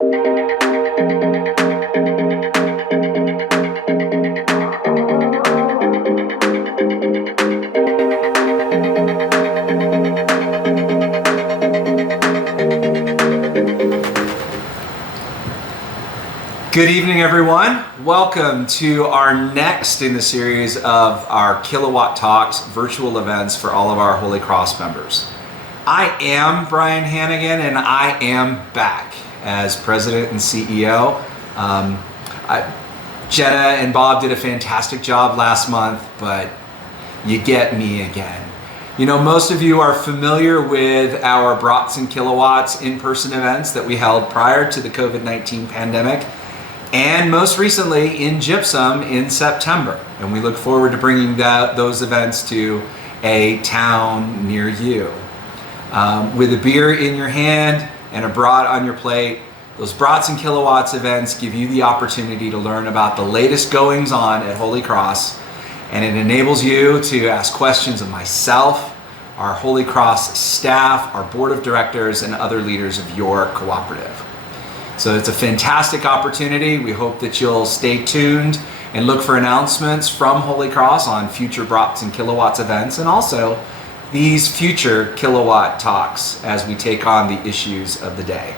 Good evening, everyone. Welcome to our next in the series of our Kilowatt Talks virtual events for all of our Holy Cross members. I am Brian Hannigan, and I am back as President and CEO. Jenna and Bob did a fantastic job last month, but you get me again. You know, most of you are familiar with our Brats and Kilowatts in-person events that we held prior to the COVID-19 pandemic, and most recently in Gypsum in September. And we look forward to bringing those events to a town near you. With a beer in your hand and a brat on your plate, those Brats and Kilowatts events give you the opportunity to learn about the latest goings on at Holy Cross, and it enables you to ask questions of myself, our Holy Cross staff, our board of directors, and other leaders of your cooperative. So it's a fantastic opportunity. We hope that you'll stay tuned and look for announcements from Holy Cross on future Brats and Kilowatts events, and also these future Kilowatt Talks as we take on the issues of the day.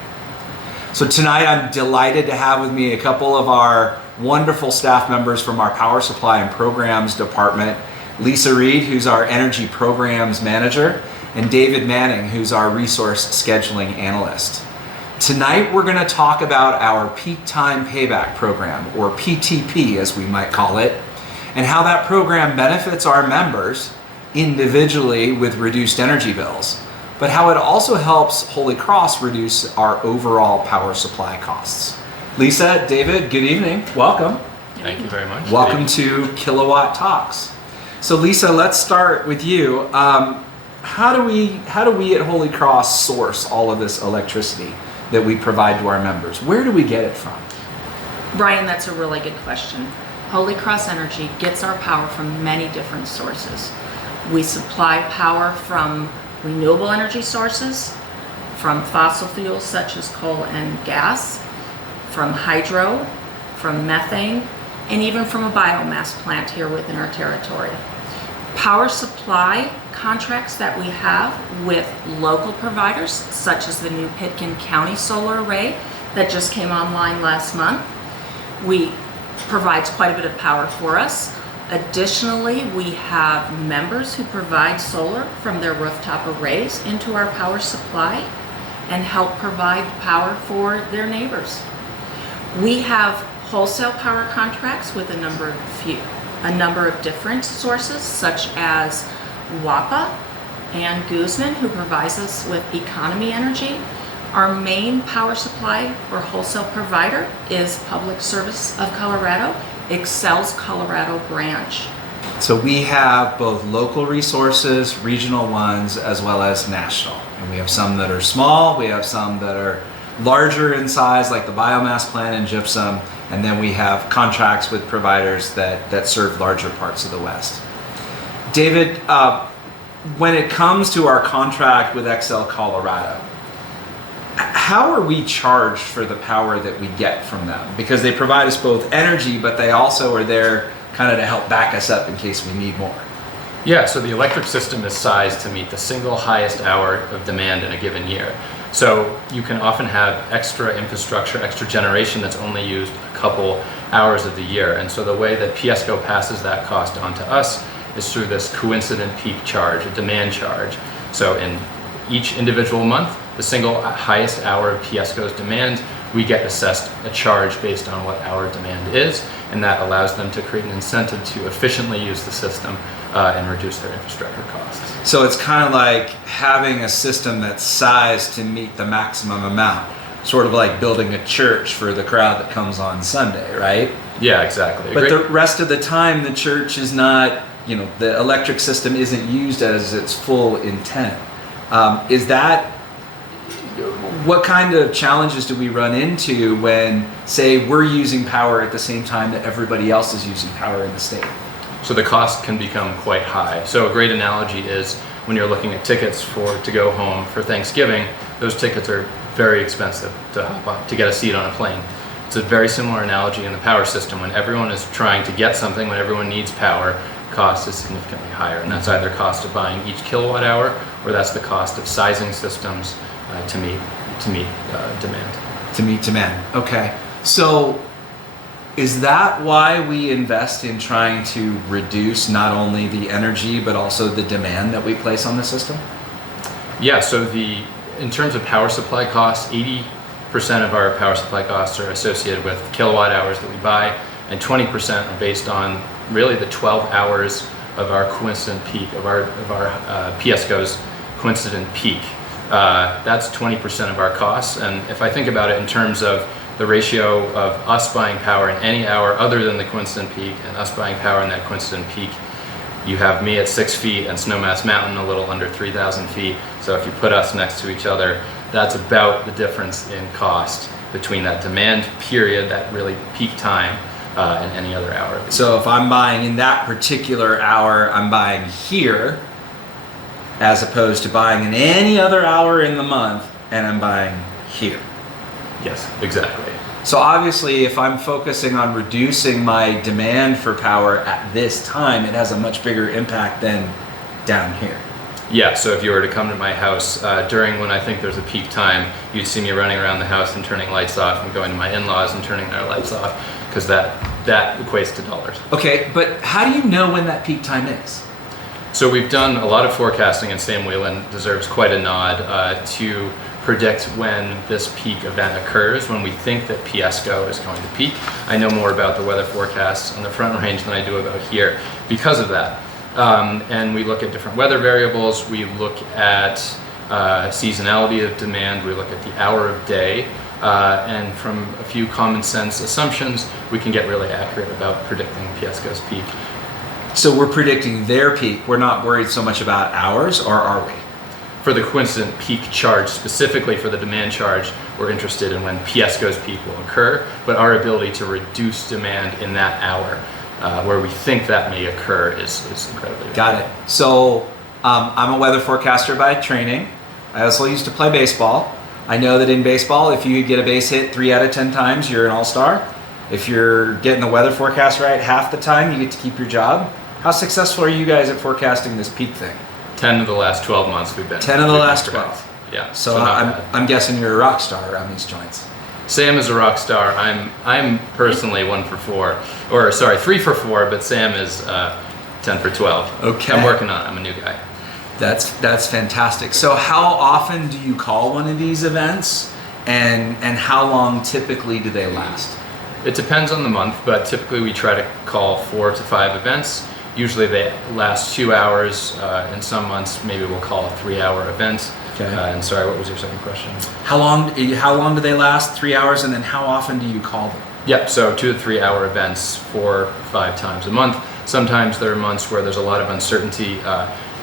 So tonight I'm delighted to have with me a couple of our wonderful staff members from our Power Supply and Programs Department, Lisa Reed, who's our Energy Programs Manager, and David Manning, who's our Resource Scheduling Analyst. Tonight we're going to talk about our Peak Time Payback Program, or PTP as we might call it, and how that program benefits our members individually with reduced energy bills, but how it also helps Holy Cross reduce our overall power supply costs. Lisa, David, good evening. Welcome. Thank you very much. Welcome to Kilowatt Talks. So Lisa, let's start with you. How do we at Holy Cross source all of this electricity that we provide to our members? Where do we get it from? Brian, that's a really good question. Holy Cross Energy gets our power from many different sources. We supply power from renewable energy sources, from fossil fuels such as coal and gas, from hydro, from methane, and even from a biomass plant here within our territory. Power supply contracts that we have with local providers, such as the new Pitkin County Solar Array that just came online last month, provides quite a bit of power for us. Additionally, we have members who provide solar from their rooftop arrays into our power supply and help provide power for their neighbors. We have wholesale power contracts with a number of different sources, such as WAPA and Guzman, who provides us with economy energy. Our main power supply or wholesale provider is Public Service of Colorado, Excel's Colorado branch. So we have both local resources, regional ones, as well as national. And we have some that are small, we have some that are larger in size, like the biomass plant in Gypsum, and then we have contracts with providers that serve larger parts of the West. David, when it comes to our contract with Excel Colorado, how are we charged for the power that we get from them? Because they provide us both energy, but they also are there kind of to help back us up in case we need more. Yeah, so the electric system is sized to meet the single highest hour of demand in a given year. So you can often have extra infrastructure, extra generation that's only used a couple hours of the year. And so the way that PSCO passes that cost on to us is through this coincident peak charge, a demand charge. So in each individual month, the single highest hour of PSCO's demand, we get assessed a charge based on what our demand is, and that allows them to create an incentive to efficiently use the system and reduce their infrastructure costs. So it's kind of like having a system that's sized to meet the maximum amount, sort of like building a church for the crowd that comes on Sunday, right? Yeah, exactly. But the rest of the time, the church is not, the electric system isn't used as its full intent. What kind of challenges do we run into when, say, we're using power at the same time that everybody else is using power in the state? So the cost can become quite high. So a great analogy is when you're looking at tickets to go home for Thanksgiving, those tickets are very expensive to hop on, to get a seat on a plane. It's a very similar analogy in the power system. When everyone is trying to get something, when everyone needs power, cost is significantly higher, and that's either cost of buying each kilowatt hour, or that's the cost of sizing systems to meet demand. To meet demand. Okay. So is that why we invest in trying to reduce not only the energy but also the demand that we place on the system? Yeah, so in terms of power supply costs, 80% of our power supply costs are associated with kilowatt hours that we buy, and 20% are based on really the 12 hours of our coincident peak, of our PSCo's coincident peak. That's 20% of our costs, and if I think about it in terms of the ratio of us buying power in any hour other than the coincident peak and us buying power in that coincident peak, you have me at 6 feet and Snowmass Mountain a little under 3,000 feet. So if you put us next to each other, that's about the difference in cost between that demand period, that really peak time, and any other hour. So if I'm buying in that particular hour, I'm buying here as opposed to buying in any other hour in the month, and I'm buying here. Yes, exactly. So obviously, if I'm focusing on reducing my demand for power at this time, it has a much bigger impact than down here. Yeah, so if you were to come to my house during when I think there's a peak time, you'd see me running around the house and turning lights off, and going to my in-laws and turning their lights off, because that equates to dollars. Okay, but how do you know when that peak time is? So we've done a lot of forecasting, and Sam Whelan deserves quite a nod to predict when this peak event occurs, when we think that PSCo is going to peak. I know more about the weather forecasts on the Front Range than I do about here because of that. And we look at different weather variables, we look at seasonality of demand, we look at the hour of day, and from a few common sense assumptions, we can get really accurate about predicting PSCo's peak. So we're predicting their peak. We're not worried so much about ours, or are we? For the coincident peak charge, specifically for the demand charge, we're interested in when PSCo's peak will occur, but our ability to reduce demand in that hour, where we think that may occur, is incredibly important. Got it. So I'm a weather forecaster by training. I also used to play baseball. I know that in baseball, if you get a base hit 3 out of 10 times, you're an all-star. If you're getting the weather forecast right half the time, you get to keep your job. How successful are you guys at forecasting this peak thing? 10 of the last 12 months we've been. 10 of the last correct. 12. Yeah. So I'm guessing you're a rock star around these joints. Sam is a rock star. I'm personally 1 for 4, or sorry, 3 for 4, but Sam is 10 for 12. Okay. I'm working on it. I'm a new guy. That's fantastic. So how often do you call one of these events, and how long typically do they last? It depends on the month, but typically we try to call 4 to 5 events. Usually they last 2 hours. In some months, maybe we'll call a 3-hour event. Okay. And sorry, what was your second question? How long do they last? 3 hours, and then how often do you call them? Yep, so 2 to 3 hour events 4 or 5 times a month. Sometimes there are months where there's a lot of uncertainty.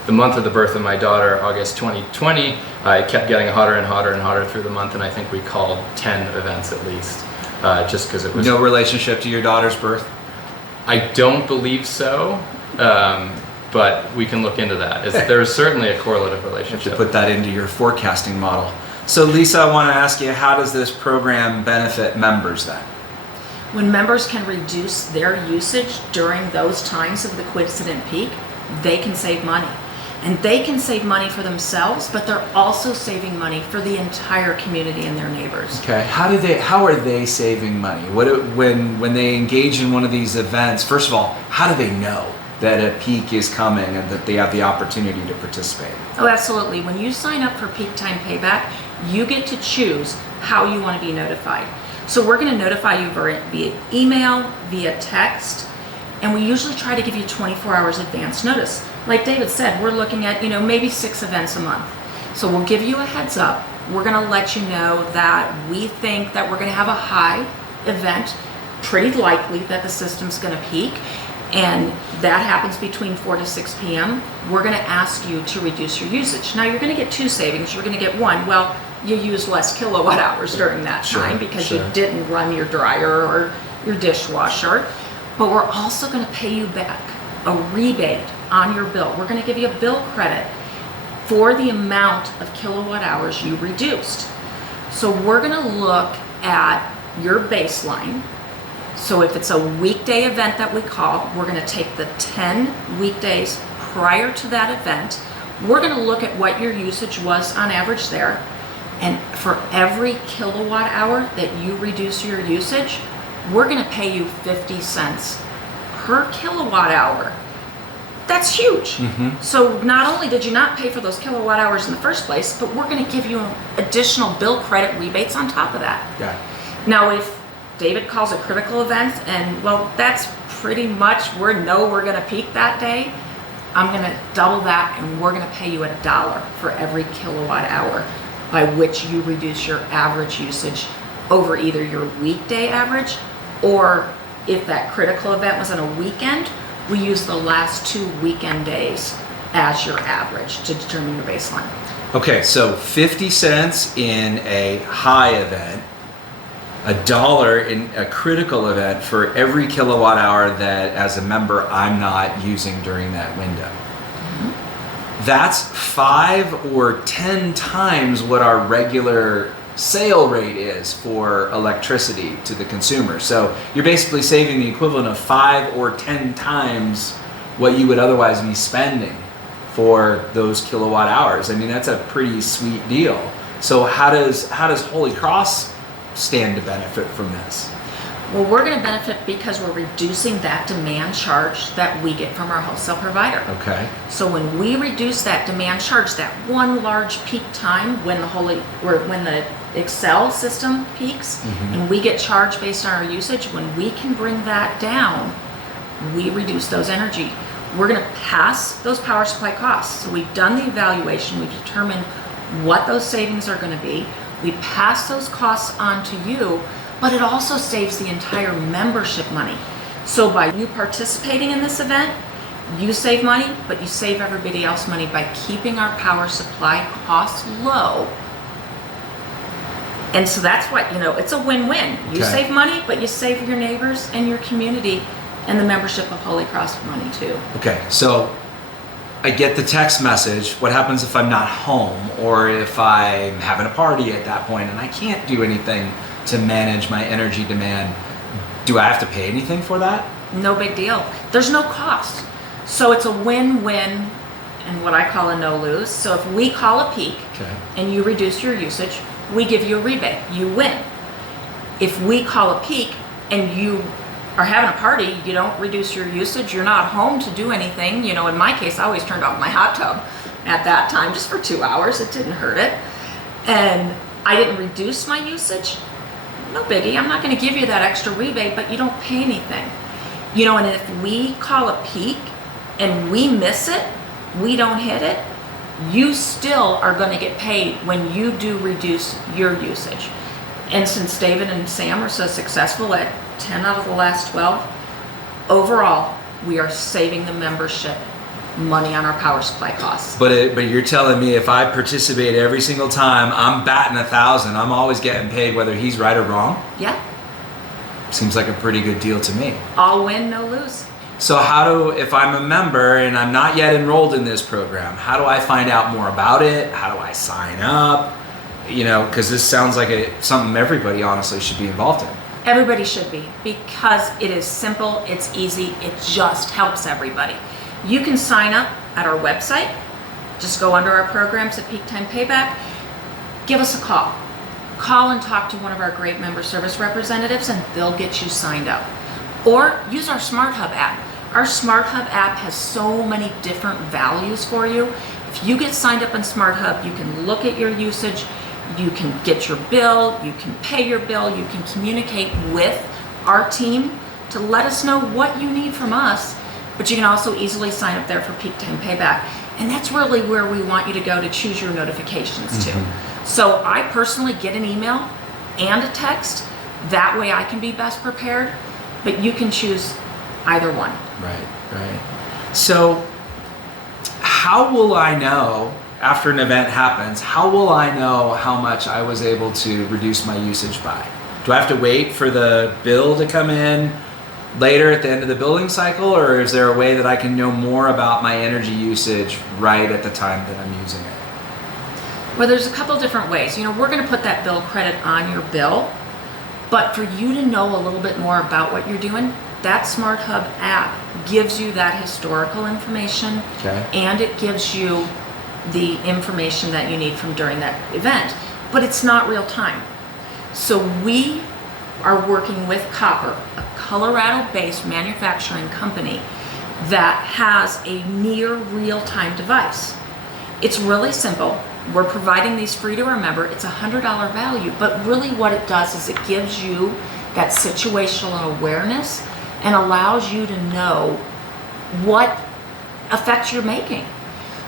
The month of the birth of my daughter, August 2020, it kept getting hotter and hotter and hotter through the month, and I think we called 10 events at least, just because it was... No relationship to your daughter's birth? I don't believe so, but we can look into that. There's certainly a correlative relationship. To put that into your forecasting model. So Lisa, I want to ask you, how does this program benefit members then? When members can reduce their usage during those times of the coincident peak, they can save money. And they can save money for themselves, but they're also saving money for the entire community and their neighbors. Okay, how are they saving money? When they engage in one of these events, first of all, how do they know that a peak is coming and that they have the opportunity to participate? Oh, absolutely. When you sign up for Peak Time Payback, you get to choose how you want to be notified. So we're going to notify you via email, via text, and we usually try to give you 24 hours advance notice. Like David said, we're looking at, maybe 6 events a month. So we'll give you a heads up. We're going to let you know that we think that we're going to have a high event, pretty likely that the system's going to peak, and that happens between 4 to 6 p.m. We're going to ask you to reduce your usage. Now you're going to get 2 savings. You're going to get 1. Well, you use less kilowatt hours during that time because you didn't run your dryer or your dishwasher. But we're also going to pay you back a rebate on your bill. We're going to give you a bill credit for the amount of kilowatt hours you reduced. So we're gonna look at your baseline. So if it's a weekday event that we call, we're gonna take the 10 weekdays prior to that event. We're gonna look at what your usage was on average there. And for every kilowatt hour that you reduce your usage, we're gonna pay you 50 cents per kilowatt hour. That's huge. So not only did you not pay for those kilowatt hours in the first place, but we're gonna give you additional bill credit rebates on top of that. Yeah. Now, if David calls a critical event and, well, that's pretty much, we're gonna peak that day, I'm gonna double that and we're gonna pay you $1 for every kilowatt hour by which you reduce your average usage over either your weekday average, or if that critical event was on a weekend, we use the last 2 weekend days as your average to determine your baseline. Okay, so 50 cents in a high event, $1 in a critical event for every kilowatt hour that as a member I'm not using during that window. That's 5 or 10 times what our regular sale rate is for electricity to the consumer. So you're basically saving the equivalent of 5 or 10 times what you would otherwise be spending for those kilowatt hours. I mean, that's a pretty sweet deal. So how does Holy Cross stand to benefit from this? Well, we're going to benefit because we're reducing that demand charge that we get from our wholesale provider. Okay. So when we reduce that demand charge, that one large peak time when the Excel system peaks and we get charged based on our usage, when we can bring that down, we reduce those energy. We're going to pass those power supply costs. So we've done the evaluation, we've determined what those savings are going to be. We pass those costs on to you, but it also saves the entire membership money. So by you participating in this event, you save money, but you save everybody else money by keeping our power supply costs low. And so that's what, it's a win-win. You save money, but you save your neighbors and your community and the membership of Holy Cross money too. Okay, so I get the text message. What happens if I'm not home or if I'm having a party at that point and I can't do anything to manage my energy demand? Do I have to pay anything for that? No big deal. There's no cost. So it's a win-win and what I call a no-lose. So if we call a peak and you reduce your usage, we give you a rebate. You win. If we call a peak and you are having a party, you don't reduce your usage, you're not home to do anything. In my case, I always turned off my hot tub at that time just for 2 hours. It didn't hurt it. And I didn't reduce my usage. No biggie. I'm not going to give you that extra rebate, but you don't pay anything. And if we call a peak and we miss it, we don't hit it, you still are going to get paid when you do reduce your usage. And since David and Sam are so successful at 10 out of the last 12, overall, we are saving the membership money on our power supply costs. But you're telling me if I participate every single time, I'm batting 1,000, I'm always getting paid whether he's right or wrong? Yeah. Seems like a pretty good deal to me. All win, no lose. So if I'm a member and I'm not yet enrolled in this program, how do I find out more about it? How do I sign up? Because this sounds like something everybody honestly should be involved in. Everybody should be, because it is simple, it's easy, it just helps everybody. You can sign up at our website. Just go under our programs at Peak Time Payback. Give us a call. Call and talk to one of our great member service representatives and they'll get you signed up. Or use our Smart Hub app. Our Smart Hub app has so many different values for you. If you get signed up on Smart Hub, you can look at your usage, you can get your bill, you can pay your bill, you can communicate with our team to let us know what you need from us, but you can also easily sign up there for Peak Time Payback. And that's really where we want you to go to choose your notifications to. So I personally get an email and a text. That way I can be best prepared, but you can choose either one. Right. So how will I know after an event happens, how will I know how much I was able to reduce my usage by? Do I have to wait for the bill to come in later at the end of the billing cycle, or is there a way that I can know more about my energy usage right at the time that I'm using it? Well, there's a couple different ways. We're going to put that bill credit on your bill, but for you to know a little bit more about what you're doing, that Smart Hub app gives you that historical information, and it gives you the information that you need from during that event, but it's not real time. So we are working with Copper, a Colorado-based manufacturing company that has a near real-time device. It's really simple. We're providing these free to remember. It's a $100 value, but really what it does is it gives you that situational awareness and allows you to know what effects you're making.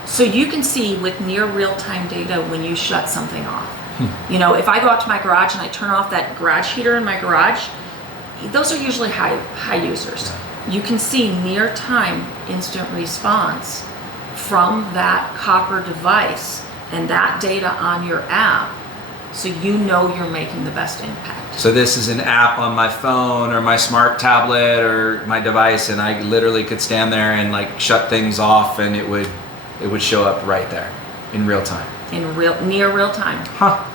So you can see with near real-time data when you shut something off. If I go out to my garage and I turn off that garage heater in my garage, those are usually high users. You can see near time instant response from that Copper device and that data on your app, so you know you're making the best impact. So this is an app on my phone or my smart tablet or my device, and I literally could stand there and shut things off, and it would show up right there in real time. Near real time.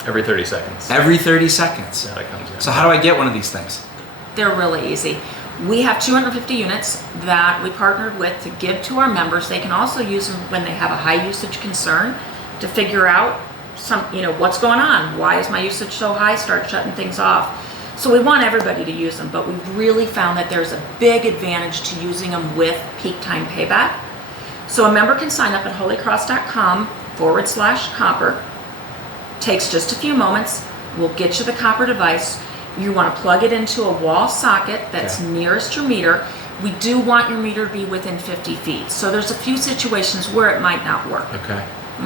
Every 30 seconds. Every 30 seconds. That comes in. So how do I get one of these things? They're really easy. We have 250 units that we partnered with to give to our members. They can also use them when they have a high usage concern to figure out what's going on. Why is my usage so high? Start shutting things off. So we want everybody to use them, but we've really found that there's a big advantage to using them with peak time payback. So a member can sign up at holycross.com/Copper. Takes just a few moments. We'll get you the Copper device. You want to plug it into a wall socket that's nearest your meter. We do want your meter to be within 50 feet. So there's a few situations where it might not work.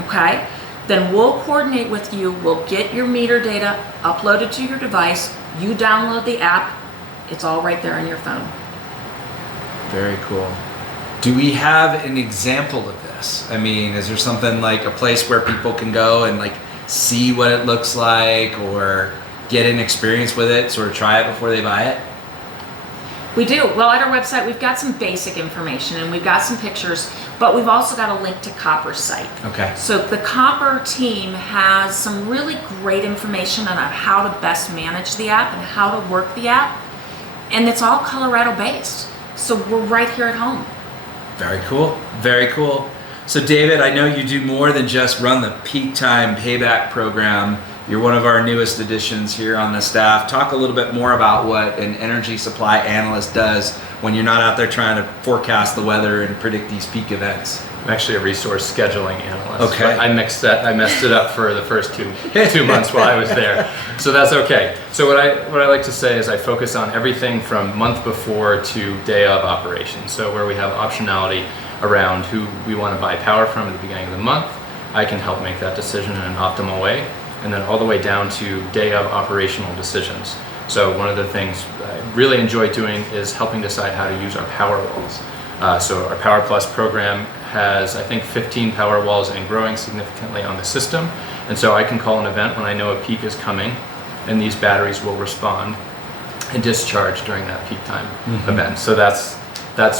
Okay? Then we'll coordinate with you. We'll get your meter data uploaded to your device. You download the app. It's all right there on your phone. Very cool. Do we have an example of this? I mean, is there something like a place where people can go and see what it looks like, or get an experience with it, sort of try it before they buy it? We do. Well, at our website, we've got some basic information and we've got some pictures, but we've also got a link to Copper's site. Okay. So the Copper team has some really great information on how to best manage the app and how to work the app. And it's all Colorado based. So we're right here at home. Very cool. Very cool. So David, I know you do more than just run the peak time payback program. You're one of our newest additions here on the staff. Talk a little bit more about what an energy supply analyst does when you're not out there trying to forecast the weather and predict these peak events. I'm actually a resource scheduling analyst. Okay. But I messed it up for the first two months while I was there. So that's okay. So what I like to say is I focus on everything from month before to day of operation. So where we have optionality around who we want to buy power from at the beginning of the month, I can help make that decision in an optimal way. And then all the way down to day of operational decisions. So one of the things I really enjoy doing is helping decide how to use our power walls. So our Power Plus program has, I think, 15 power walls and growing significantly on the system. And so I can call an event when I know a peak is coming, and these batteries will respond and discharge during that peak time event. So that's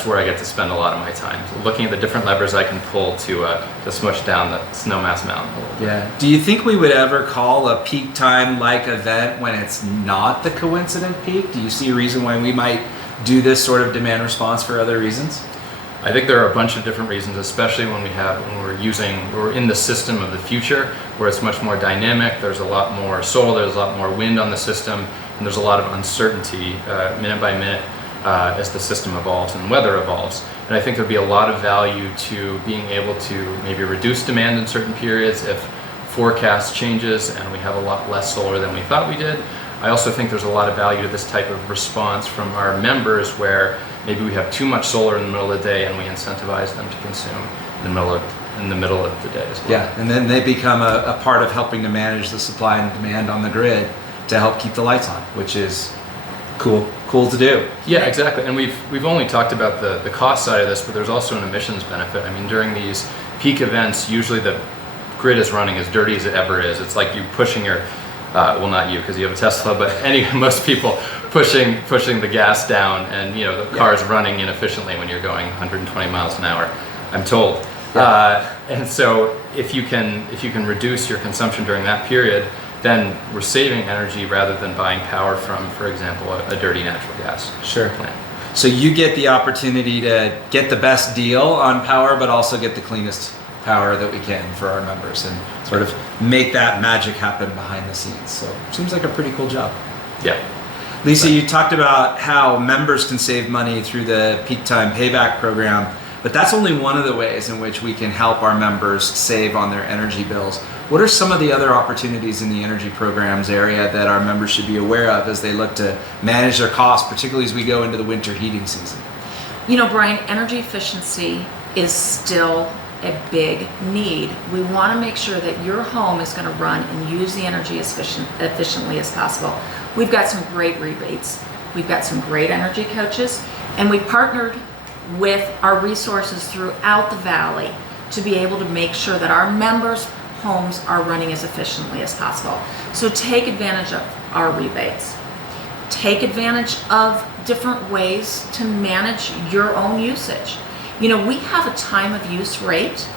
where I get to spend a lot of my time, looking at the different levers I can pull to smush down the snowmass mountain a little bit. Yeah. Do you think we would ever call a peak time event when it's not the coincident peak? Do you see a reason why we might do this sort of demand response for other reasons? I think there are a bunch of different reasons, especially when we're in the system of the future, where it's much more dynamic. There's a lot more solar, there's a lot more wind on the system, and there's a lot of uncertainty minute by minute. As the system evolves and weather evolves. And I think there'd be a lot of value to being able to maybe reduce demand in certain periods if forecast changes and we have a lot less solar than we thought we did. I also think there's a lot of value to this type of response from our members where maybe we have too much solar in the middle of the day and we incentivize them to consume in the middle of the day as well. Yeah, and then they become a part of helping to manage the supply and demand on the grid to help keep the lights on, which is cool to do. Yeah, exactly. And we've only talked about the cost side of this, but there's also an emissions benefit. I mean, during these peak events, usually the grid is running as dirty as it ever is. It's like you pushing your, well, not you because you have a Tesla, but most people pushing the gas down, and the car is running inefficiently when you're going 120 miles an hour, I'm told. And so if you can reduce your consumption during that period, then we're saving energy rather than buying power from, for example, a dirty natural gas plant. So you get the opportunity to get the best deal on power, but also get the cleanest power that we can for our members and sort of make that magic happen behind the scenes. So it seems like a pretty cool job. Yeah. Lisa, you talked about how members can save money through the Peak Time Payback program, but that's only one of the ways in which we can help our members save on their energy bills. What are some of the other opportunities in the energy programs area that our members should be aware of as they look to manage their costs, particularly as we go into the winter heating season? You know, Brian, energy efficiency is still a big need. We want to make sure that your home is going to run and use the energy as efficiently as possible. We've got some great rebates. We've got some great energy coaches, and we've partnered with our resources throughout the valley to be able to make sure that our members' homes are running as efficiently as possible. So take advantage of our rebates. Take advantage of different ways to manage your own usage. You know, we have a time of use rate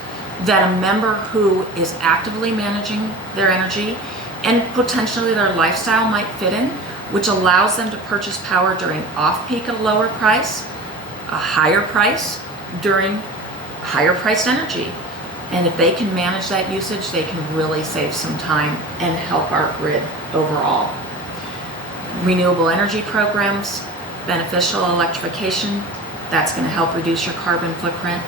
that a member who is actively managing their energy and potentially their lifestyle might fit in, which allows them to purchase power during off-peak at a lower price, a higher price during higher priced energy. And if they can manage that usage, they can really save some time and help our grid overall. Renewable energy programs, beneficial electrification, that's going to help reduce your carbon footprint,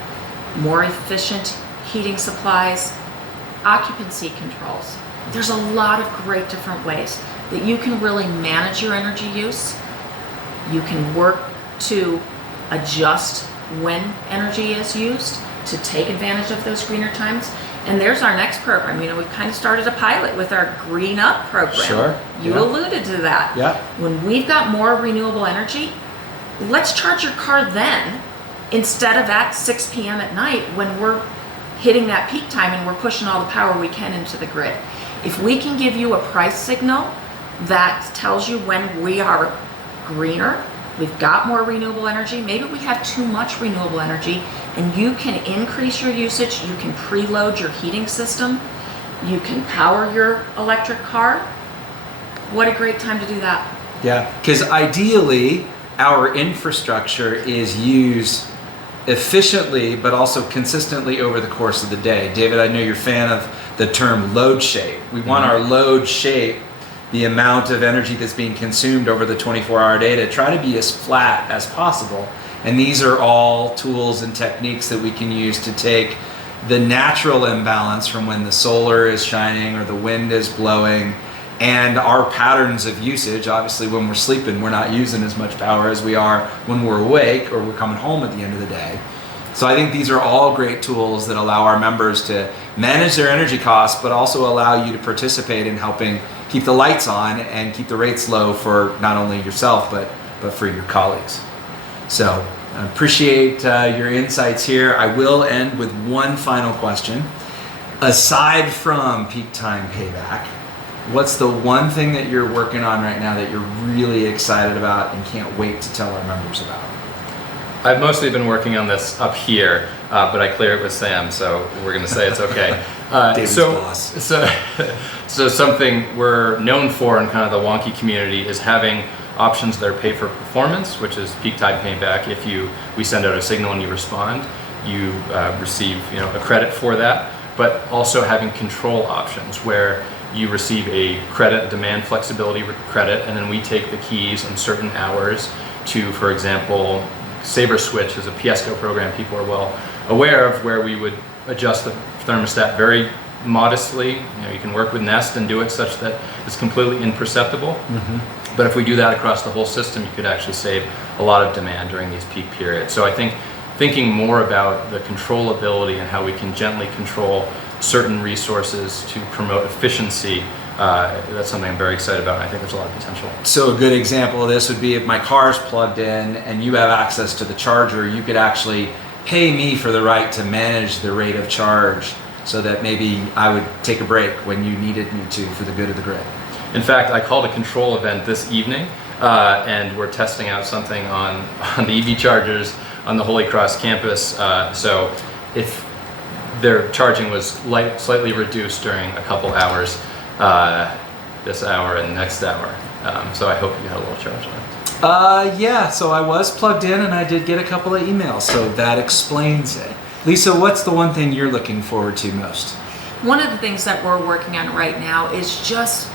more efficient heating supplies, occupancy controls. There's a lot of great different ways that you can really manage your energy use. You can work to adjust when energy is used to take advantage of those greener times. And there's our next program. You know, we've kind of started a pilot with our Green Up program. Sure. You alluded to that. Yeah. When we've got more renewable energy, let's charge your car then instead of at 6 p.m. at night when we're hitting that peak time and we're pushing all the power we can into the grid. If we can give you a price signal that tells you when we are greener, we've got more renewable energy, maybe we have too much renewable energy, and you can increase your usage, you can preload your heating system, you can power your electric car. What a great time to do that. Yeah, because ideally, our infrastructure is used efficiently, but also consistently over the course of the day. David, I know you're a fan of the term load shape. We want our load shape, the amount of energy that's being consumed over the 24-hour day, to try to be as flat as possible. And these are all tools and techniques that we can use to take the natural imbalance from when the solar is shining or the wind is blowing and our patterns of usage. Obviously, when we're sleeping, we're not using as much power as we are when we're awake or we're coming home at the end of the day. So I think these are all great tools that allow our members to manage their energy costs, but also allow you to participate in helping keep the lights on and keep the rates low for not only yourself, but for your colleagues. So I appreciate your insights here. I will end with one final question. Aside from Peak Time Payback, what's the one thing that you're working on right now that you're really excited about and can't wait to tell our members about? I've mostly been working on this up here, but I clear it with Sam, so we're going to say it's okay. David's boss. So something we're known for in kind of the wonky community is having options that are pay for performance, which is Peak Time Payback. If we send out a signal and you respond, you receive a credit for that. But also having control options where you receive a credit, demand flexibility credit, and then we take the keys in certain hours to, for example, Saber Switch is a PSCO program people are well aware of, where we would adjust the thermostat very modestly. You can work with Nest and do it such that it's completely imperceptible. Mm-hmm. But if we do that across the whole system, you could actually save a lot of demand during these peak periods. So I think thinking more about the controllability and how we can gently control certain resources to promote efficiency, that's something I'm very excited about, and I think there's a lot of potential. So a good example of this would be if my car's plugged in and you have access to the charger, you could actually pay me for the right to manage the rate of charge so that maybe I would take a break when you needed me to for the good of the grid. In fact, I called a control event this evening, and we're testing out something on the EV chargers on the Holy Cross campus. So if their charging was slightly reduced during a couple hours, this hour and next hour. So I hope you had a little charge left. Yeah, so I was plugged in and I did get a couple of emails, so that explains it. Lisa, what's the one thing you're looking forward to most? One of the things that we're working on right now is just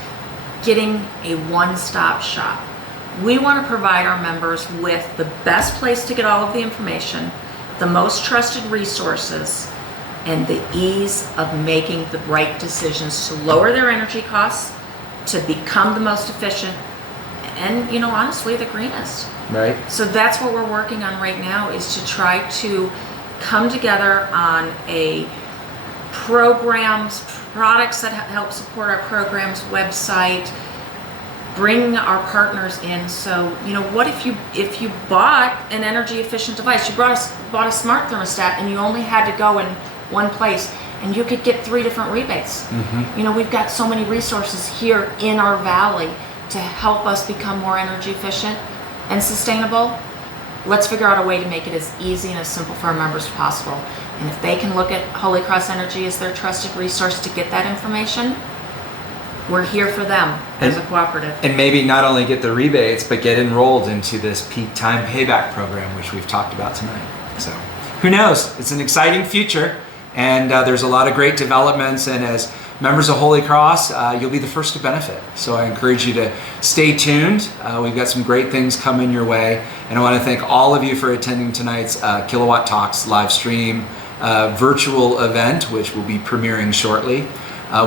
getting a one-stop shop. We want to provide our members with the best place to get all of the information, the most trusted resources, and the ease of making the right decisions to lower their energy costs, to become the most efficient, and, you know, honestly, the greenest. Right. So that's what we're working on right now, is to try to come together on a programs, products that help support our programs, website, bring our partners in. So, you know, what if you bought an energy efficient device, you bought a smart thermostat, and you only had to go in one place, and you could get 3 different rebates. You know, we've got so many resources here in our valley to help us become more energy efficient and sustainable. Let's figure out a way to make it as easy and as simple for our members as possible. And if they can look at Holy Cross Energy as their trusted resource to get that information, we're here for them as a cooperative. And maybe not only get the rebates, but get enrolled into this peak time payback program, which we've talked about tonight. So who knows? It's an exciting future, and there's a lot of great developments. And as members of Holy Cross, you'll be the first to benefit. So I encourage you to stay tuned. We've got some great things coming your way. And I want to thank all of you for attending tonight's Kilowatt Talks live stream virtual event, which will be premiering shortly.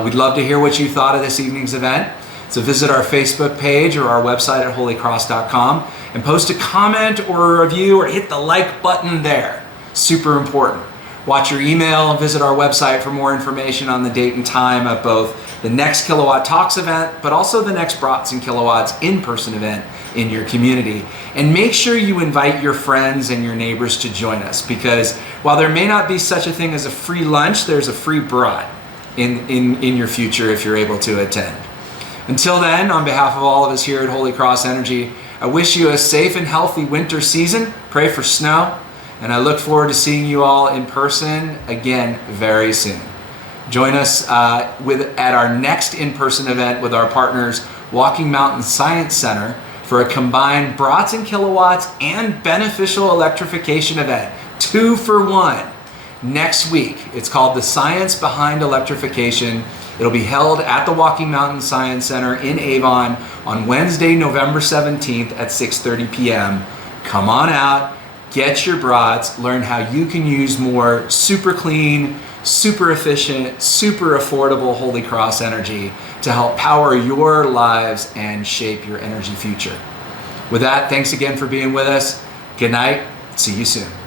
We'd love to hear what you thought of this evening's event. So visit our Facebook page or our website at holycross.com and post a comment or a review or hit the like button there. Super important. Watch your email and visit our website for more information on the date and time of both the next Kilowatt Talks event, but also the next Brats and Kilowatts in-person event in your community. And make sure you invite your friends and your neighbors to join us, because while there may not be such a thing as a free lunch, there's a free brat in your future if you're able to attend. Until then, on behalf of all of us here at Holy Cross Energy, I wish you a safe and healthy winter season. Pray for snow. And I look forward to seeing you all in person again very soon. Join us at our next in-person event with our partners, Walking Mountain Science Center, for a combined Brats and Kilowatts and beneficial electrification event, 2 for 1, next week. It's called The Science Behind Electrification. It'll be held at the Walking Mountain Science Center in Avon on Wednesday, November 17th at 6:30 p.m. Come on out. Get your brats, learn how you can use more super clean, super efficient, super affordable Holy Cross energy to help power your lives and shape your energy future. With that, thanks again for being with us. Good night. See you soon.